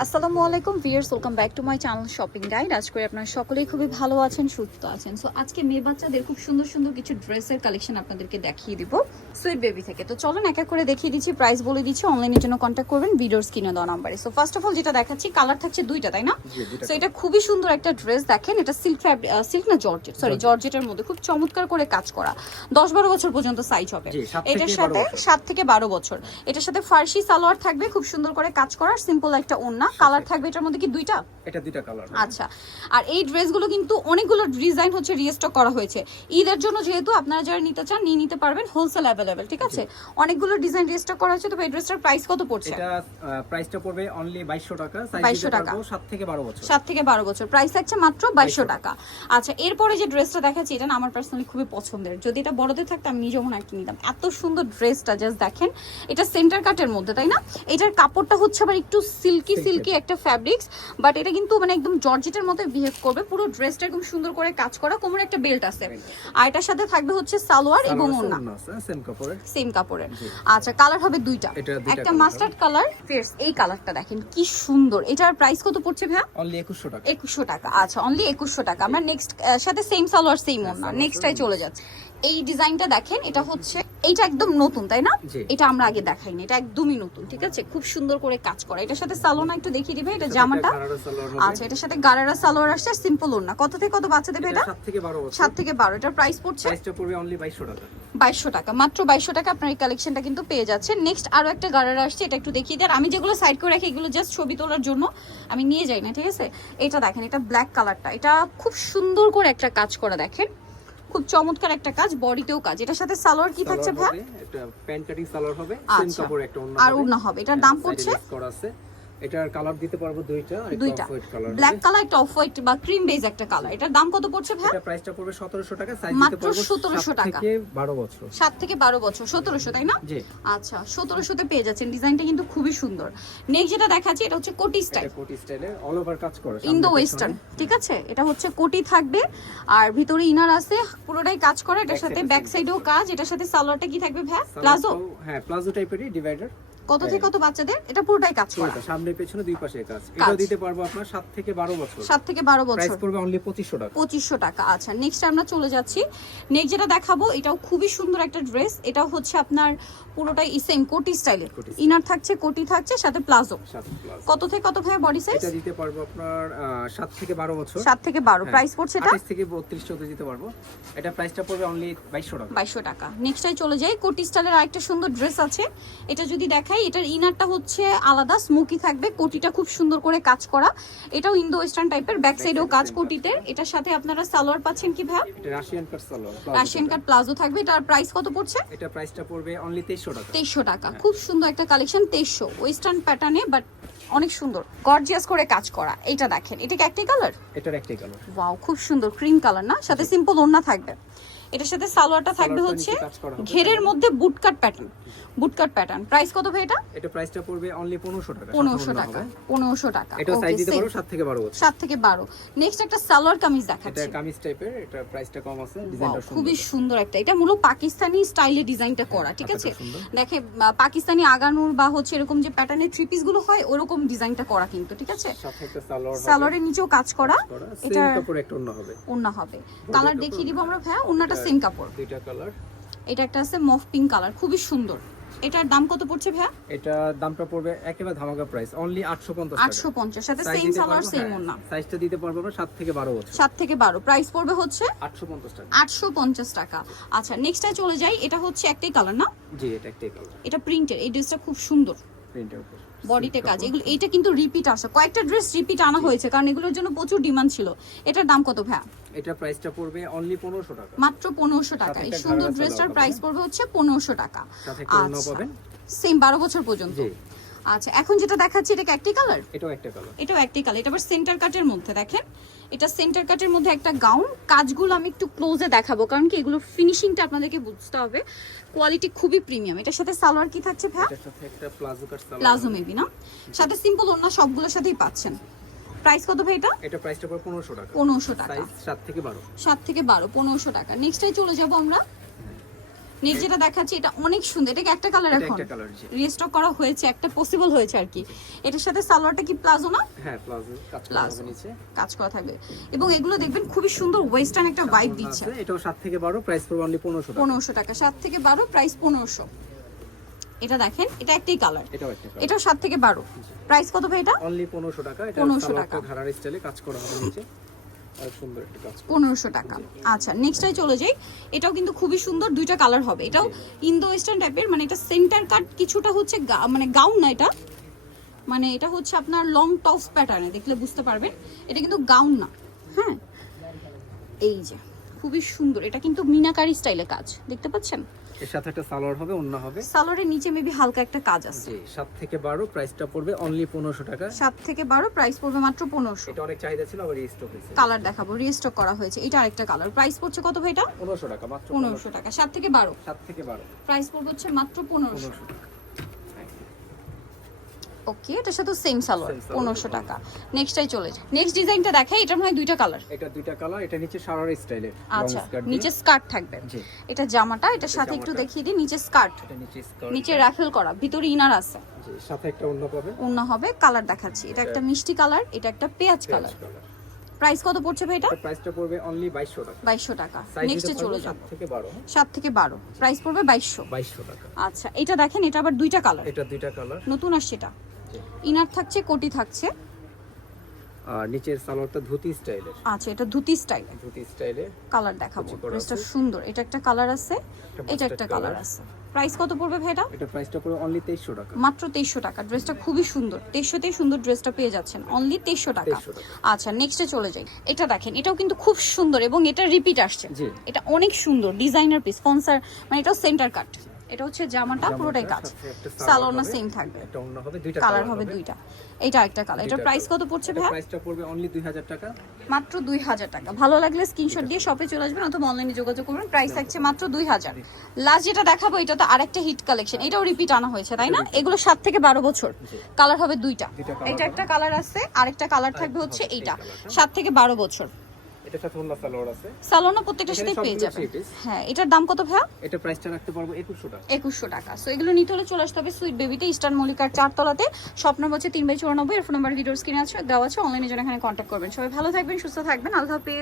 আসসালামু আলাইকুম viewers welcome back to my channel shopping guide. আজ করে আপনারা সকলেই খুবই ভালো আছেন সুস্থ আছেন। সো আজকে মেয়ে বাচ্চাদের খুব সুন্দর সুন্দর কিছু ড্রেসের কালেকশন আপনাদেরকে দেখিয়ে দিব সুইট বেবি থেকে। তো চলুন এক এক করে দেখিয়ে দিচ্ছি প্রাইস বলে দিচ্ছি অনলাইনের জন্য কন্ট্যাক্ট করবেন ভিডিওর স্ক্রিনে দেওয়া নাম্বারে সো ফার্স্ট অফ অল যেটা দেখাচ্ছি কালার থাকছে দুইটা তাই না? সো এটা খুবই সুন্দর একটা ড্রেস দেখেন এটা সিল্ক সিল্ক না জর্জেট সরি জর্জেটের মধ্যে খুব চমৎকার করে কাজ করা। দশ বারো বছর পর্যন্ত সাইজ হবে। এটার সাথে। সাত থেকে বারো বছর। এটার সাথে ফার্সি সালোয়ার থাকবে খুব সুন্দর করে কাজ করা সিম্পল একটা ওন্না কালার থাকবে এটার মধ্যে কি দুইটা? এটা দুইটা কালার আচ্ছা আর এই ড্রেসগুলো কিন্তু অনেকগুলো ডিজাইন হচ্ছে রিস্টক করা হয়েছে। ঈদের জন্য যেহেতু আপনারা যারা নিতে চান নিয়ে নিতে পারবেন হোলসেল অ্যাভেলেবেল ঠিক আছে? অনেকগুলো ডিজাইন রিস্টক করা হয়েছে তবে এই ড্রেসটার প্রাইস কত পড়ছে? এটা প্রাইসটা পড়বে অনলি 2200 টাকা সাইজ 2200 টাকা। 7 থেকে 12 বছর। সাত থেকে বারো বছর। প্রাইস থাকছে মাত্র বাইশশো টাকা। আচ্ছা এরপরে যে ড্রেসটা দেখাচ্ছি এটা আমার পার্সোনালি খুবই পছন্দের। যদি এটা বড়দের থাকতো আমি নিজেও মনে হয় একটা নিতাম। এত সুন্দর ড্রেসটা জাস্ট দেখেন। এটা সেন্টার কাটের মধ্যে তাই না? এটার কাপড়টা হচ্ছে আবার একটু সিল্কি সিল্কি একটা ফ্যাব্রিক্স বাট এটা কিন্তু মানে একদম জর্জেটের মতো বিহেভ করবে। পুরো ড্রেসটা একদম সুন্দর করে কাজ করা কোমরে একটা বেল্ট আছে। আর এটার সাথে থাকবে হচ্ছে সালোয়ার এবং ওড়না। সেম কাপড়ের। সেম কাপড়ের। আচ্ছা কালার হবে দুইটা। একটা মাস্টার্ড কালার ফেস এই কালারটা দেখেন কি সুন্দর। এটার প্রাইস কত পড়ছে ভাইয়া? অনলি 2100 টাকা। একুশশো টাকা। আচ্ছা অনলি একুশশো টাকা। আমরা নেক্সট সাথে সেম সালোয়ার সেম ওনা সালোয়ার নেক্সটটাই চলে যাচ্ছে। এই ডিজাইনটা দেখেন এটা হচ্ছে এইটা একদম নতুন তাই না? এটা আমরা আগে দেখাইনি এটা একদমই নতুন ঠিক আছে? খুব সুন্দর করে কাজ করা। এটার সাথে সালোনা একটু দেখিয়ে দিবে এটা জামাটা? আচ্ছা এটার সাথে গারারা সালোয়ার আসছে সিম্পল ওনা কত থেকে কত বাচ্চা দেবে এটা 7 থেকে 12 বছর। সাত থেকে বারো এটার প্রাইস পড়ছে? প্রাইসটা পড়বে অনলি 2200 টাকা। বাইশশো টাকা মাত্র বাইশশো টাকা আপনার এই কালেকশনটা কিন্তু পেয়ে যাচ্ছে নেক্সট আরও একটা গারারা আসছে এটা একটু দেখিয়ে দেন। আমি যেগুলো সাইড করে রাখি এগুলো জাস্ট ছবি তোলার জন্য আমি নিয়ে যাই না ঠিক আছে? এটা দেখেন এটা ব্ল্যাক কালারটা এটা খুব সুন্দর করে একটা কাজ করা দেখেন। খুব চমৎকার একটা কাজ বডিতেও কাজ। এটার সাথে সালোয়ার কি থাকছে ভাই একটা প্যান্ট কাটিং সালোয়ার হবে সেম আচ্ছা। কাপড় একটা ওড়না আর ওড়না হবে। এটার দাম পড়ছে? করা আছে। এটার কালার দিতে পারব দুইটা দুইটা। হোয়াইট কালার ব্ল্যাক কালার একটা অফ হোয়াইট বা ক্রিম বেজ একটা কালার এটার দাম কত পড়ছে ভাই? এটা প্রাইসটা পড়বে 1700 টাকা সাইজ দিতে পারব 1700 টাকা। থেকে 12 বছর। সাত থেকে বারো বছর সতেরোশো তাই না? জি। আচ্ছা সতেরোশোতে পেয়ে যাচ্ছেন। ডিজাইনটা কিন্তু খুবই সুন্দর। নেক্সট যেটা দেখাচ্ছি এটা হচ্ছে কোটি স্টাইল এটা কোটি স্টাইলে অল ওভার কাজ করে ইন্দো ওয়েস্টার্ন ঠিক আছে? এটা হচ্ছে কোটি থাকবে। আর ভিতরে ইনার আছে পুরোটাই কাজ করে এটার সাথে ব্যাক সাইডেও কাজ। এটার সাথে সালোয়ারটা কি থাকবে সালোয়ারটাও- প্লাজো হ্যাঁ প্লাজো টাইপেরই ডিভাইডার কত থেকে কত বাচ্চাদের? এটা পুরোটাই কাজ করা। সামনে পেছনে দুই পাশে কাজ। এটাও দিতে পারব আপনার 7 থেকে 12 বছর। সাত থেকে বারো প্রাইস বছর পড়বে অনলি 2500 টাকা। পঁচিশশো টাকা আচ্ছা। নেক্সট আমরা চলে যাচ্ছি। নেক্সট যেটা দেখাবো এটাও খুবই সুন্দর একটা ড্রেস এটাও হচ্ছে আপনার পুরোটাই সেম কোটি স্টাইলের ইনার থাকছে কোটি থাকছে সাথে প্লাজো। কত থেকে কত ভাই বডি সাইজ এটা দিতে পারব আপনার 7 থেকে 12 বছর। সাত থেকে বারো। হ্যাঁ, প্রাইস পড়ছে এটা? 28 থেকে 32 চলতে দিতে পারব। এটা প্রাইসটা পড়বে অনলি 2200 টাকা। বাইশশো টাকা। নেক্সটাই চলে যাই। কোটি স্টাইলের আরেকটা সুন্দর ড্রেস আছে। এটা যদি দেখাই এটার ইনারটা হচ্ছে আলাদা স্মোকি থাকবে কোটিটা খুব সুন্দর করে কাজ করা। এটাও ইন্দো ওয়েস্টার্ন টাইপের ব্যাক সাইডেও কাজ কোটিতে। এটার সাথে আপনারা সালোয়ার পাচ্ছেন কি ভাই? এটা Russian cut salwar Russian cut palazzo থাকবে। এটার প্রাইস কত পড়ছে? এটা প্রাইসটা পড়বে অনলি 2300 টাকা। তেইশশো টাকা। খুব সুন্দর একটা কালেকশন তেইশশো। ওয়েস্টার্ন প্যাটার্নে বাট অনেক সুন্দর। গর্জিয়াস করে কাজ করা। এটা দেখেন। এটা কি একটাই কালার এটার একটাই কালার ওয়াও খুব সুন্দর। ক্রিম কালার না? সাথে সিম্পল ওড়না থাকবে। এটার সাথে সালোয়ারটা থাকবে হচ্ছে। ঘেরের মধ্যে bootcut pattern bootcut pattern price কত ভাই এটা? এটা প্রাইসটা পড়বে অনলি 1500 টাকা পনেরোশো সাধারণ টাকা হবে। পনেরোশো টাকা। এটাও Okay, সাইজ দিতে। পারব 7 থেকে 12 বছর। সাত থেকে বারো। নেক্সট একটা সালোয়ার কামিজ দেখাচ্ছি। এটা কামিজ টাইপের এটা প্রাইসটা কম আছে ডিজাইনটা সুন্দর। খুবই সুন্দর একটা। এটা মূলত পাকিস্তানি স্টাইলে ডিজাইনটা করা ঠিক আছে? দেখে পাকিস্তানি আগানুর বা হচ্ছে এরকম যে প্যাটার্নের থ্রি পিসগুলো হয় ওরকম ডিজাইনটা করা কিন্তু ঠিক আছে? সাথে একটা সালোয়ার সালোয়ারের নিচেও কাজ করা এটা কাপড় একটা অন্য হবে। ওন্না হবে। কালার। দেখিয়ে দিব আমরা ভাইয়া। ওন্নাটা সেম কাপড়। দুইটা কালার এটা একটা আছে মফ পিঙ্ক কালার খুবই সুন্দর। এটার দাম কত পড়ছে ভাইয়া? এটা দামটা পড়বে একেবারে ধামাকা প্রাইস অনলি 850 টাকা। আটশো পঞ্চাশ সাথে সেম সালোয়ার সেম ওন্না সাইজটা দিতে পারব আমরা 7 থেকে 12 বছর। সাত থেকে বারো। প্রাইস পড়বে হচ্ছে 850 টাকা। আটশো পঞ্চাশ টাকা। আচ্ছা নেক্সটে চলে যাই এটা হচ্ছে একটাই কালার না? জি এটা একটাই কালার এটা প্রিন্টের এই ড্রেসটা খুব সুন্দর। প্রিন্টের উপর। বডিতে কাজ। এগুলো এইটা কিন্তু রিপিট আসে। কয়েকটা ড্রেস রিপিট আনা হয়েছে কারণ এগুলোর জন্য প্রচুর ডিমান্ড ছিল। এটার দাম কত ভাইয়া? এটা প্রাইসটা পড়বে অনলি 1500 টাকা। মাত্র 1500 টাকা। এই সুন্দর ড্রেসটার প্রাইস পড়বে হচ্ছে 1500 টাকা। আচ্ছা। পাবেন। সেম বারো বছর পর্যন্ত। জি। আচ্ছা এখন যেটা দেখাচ্ছি এটা কি একটাই কালার এটাও একটা কালার এটাও একটাই কালার এটা আবার সেন্টার কাটের মধ্যে দেখেন। এটা সেন্টার কাটের মধ্যে একটা গাউন কাজগুলো আমি একটু ক্লোজে দেখাবো কারণ কি এগুলো ফিনিশিংটা আপনাদেরকে বুঝতে হবে। কোয়ালিটি খুবই প্রিমিয়াম এটার সাথে সালোয়ার কি থাকছে ভাই এটার সাথে একটা palazzo cut salwar. Palazzo maybe না? সাথে সিম্পল অন্য সবগুলোর সাথেই পাচ্ছেন। প্রাইস কত ভাই এটা? এটা প্রাইসটা পড়বে 1500 টাকা। পনেরোশো টাকা। সাইজ 7 থেকে 12 সাত থেকে বারো পনেরোশো টাকা। নেক্সটাই চলে যাব আমরা নেক্সট যেটা দেখাচ্ছি এটা অনেক সুন্দর। এটাকে একটা কালার এখন রিস্টক করা হয়েছে একটা পসিবল হয়েছে আর কি। এটার সাথে সালোয়ারটা কি প্লাজো না? হ্যাঁ প্লাজো কাজ করা থাকবে এবং এগুলো দেখবেন খুবই সুন্দর ওয়েস্টার্ন একটা ভাইব দিচ্ছে। এটাও সাত থেকে বারো প্রাইস পড়বে অনলি পনেরোশো টাকা। পনেরোশো টাকা সাত থেকে বারো প্রাইস পনেরোশো। এটা দেখেন এটা একটাই কালার এটাও সাত থেকে বারো। প্রাইস কত ভাই এটা? অনলি পনেরোশো টাকা এটা 1500 টাকা। ঘাড়ার স্টাইলে কাজ করা হবে নিচে। পনেরোশো টাকা। আচ্ছা নেক্সটটাই চলে যাই। এটাও কিন্তু খুবই সুন্দর দুইটা কালার হবে। এটাও ইন্দো ওয়েস্টার্ন টাইপের মানে এটা সেন্টার কাট কিছুটা হচ্ছে মানে গাউন না এটা। মানে এটা হচ্ছে আপনার লং টপস প্যাটার্নে দেখলে বুঝতে পারবেন। এটা কিন্তু গাউন না। হ্যাঁ? এই যে খুবই সুন্দর। এটা কিন্তু মিনাকারি স্টাইলে কাজ। দেখতে পাচ্ছেন? এর সাথে একটা সালোয়ার হবে অন্য হবে। সালোয়ারের নিচে মেবি হালকা একটা কাজ আছে। জি সাত থেকে বারো প্রাইসটা পড়বে অনলি পনেরোশো টাকা। সাত থেকে বারো প্রাইস পড়বে মাত্র পনেরোশো। এটা অনেক চাহিদা ছিল আবার রিস্টক হয়েছে। কালার দেখাবো রিস্টক করা হয়েছে। এটা আরেকটা কালার প্রাইস পড়ছে কত ভাই এটা? পনেরোশো টাকা মাত্র পনেরোশো টাকা সাত থেকে বারো। সাত থেকে বারো। প্রাইস পড়বে হচ্ছে মাত্র পনেরোশো। পনেরোশো টাকা। ওকে এটার সাথে সেম সালোয়ার Same সালোয়ার। পনেরোশো টাকা। নেক্সটটাই চলে যায় নেক্সট ডিজাইনটা দেখাই এটার মনে হয় দুইটা কালার এটা দুইটা কালার এটা নিচে সারার স্টাইলে আচ্ছা নিচে স্কার্ট থাকবে। এটা জামাটা এটার সাথে একটু দেখিয়ে দিই নিচে স্কার্ট এটা নিচে স্কার্ট নিচে রাফেল করা ভিতরে ইনার আছে। সাথে একটা অন্য পাবে। অন্য হবে কালার দেখাচ্ছি। এটা একটা মিষ্টি কালার এটা একটা পেঁয়াজ কালার প্রাইস কত পড়ছে ভাই এটা? এটা প্রাইসটা পড়বে অনলি বাইশশো টাকা। বাইশশো টাকা। সাইজ নেক্সটে চলে সাত যাব। থেকে বারো। সাত থেকে বারো। প্রাইস পড়বে বাইশশো। বাইশশো টাকা। আচ্ছা এটা দেখেন এটা আবার দুইটা কালার এটা দুইটা কালার নতুন আসছে এটা। ইনার থাকছে কোটি থাকছে। আর নিচের সালোয়ারটা ধুতি স্টাইলের। আচ্ছা এটা ধুতি স্টাইল। ধুতি স্টাইলে কালার দেখাবো। ড্রেসটা সুন্দর। এটা একটা কালার আছে এটা একটা কালার আছে। প্রাইস কত পড়বে ভাইটা এটা প্রাইসটা পড়বে অনলি তেইশশো টাকা। মাত্র তেইশশো টাকা। ড্রেসটা খুবই সুন্দর। তেইশশোতেই সুন্দর ড্রেসটা পেয়ে যাচ্ছেন। অনলি তেইশশো টাকা। 2300 টাকা। আচ্ছা নেক্সটে চলে যাই। এটা দেখেন এটাও কিন্তু খুব সুন্দর এবং এটা রিপিট আসছে। জি। এটা অনেক সুন্দর। ডিজাইনার পিস স্পন্সর মানে এটা সেন্টার কাট এটা হচ্ছে জামাটা পুরোটাই কাজ সাথে সালোয়ার না হবে। সেম থাকবে। একটা অন্য হবে দুইটা কালার হবে দুইটা। এটা একটা কালার এটার দুইটা প্রাইস কত পড়ছে এটা ভাই প্রাইসটা পড়বে অনলি দুই হাজার টাকা। মাত্র দুই হাজার টাকা। ভালো লাগলে স্ক্রিনশট দিয়ে শপে চলে আসবেন অথবা অনলাইনে যোগাযোগ করবেন। প্রাইস থাকছে মাত্র দুই হাজার। লাস্ট যেটা দেখাবো এটা তো আরেকটা হিট কালেকশন এটাও রিপিট আনা হয়েছে তাই না? এগুলো সাত থেকে বারো বছর। কালার হবে দুইটা। এটা একটা কালার আছে আরেকটা কালার থাকবে হচ্ছে এইটা। colourটা। সাত থেকে বারো বছর। এটার সাথে অন্য সালোয়ার আছে। সালোয়ারও প্রত্যেকটার সাথে পেয়ে হ্যাঁ এটার দাম কত ভাইয়া? এটা প্রাইসটা রাখতে পারব একুশশো টাকা। 2100 টাকা। সো এগুলো নিতে হলে চলে আসতে হবে সুইট বেবিতে ইস্টার্ন মল্লিকার চারতলাতে। স্বপ্ন হচ্ছে তিন বাই চুরানব্বই এর ফোন নাম্বার ভিডিওর স্ক্রিনে আছে দেওয়া আছে অনলাইনে জন্য এখানে কন্ট্যাক্ট করবেন। সবাই ভালো থাকবেন সুস্থ থাকবেন। আল্লাহ হাফিজ।